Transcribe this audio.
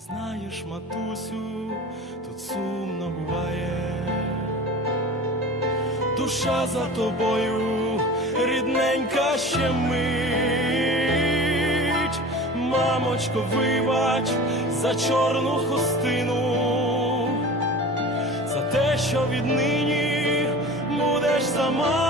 знаєш, матусю, тут сумно буває. Душа за тобою, рідненька ще мить. Мамочко, вибач за чорну хустину за те, що віднині будеш сама.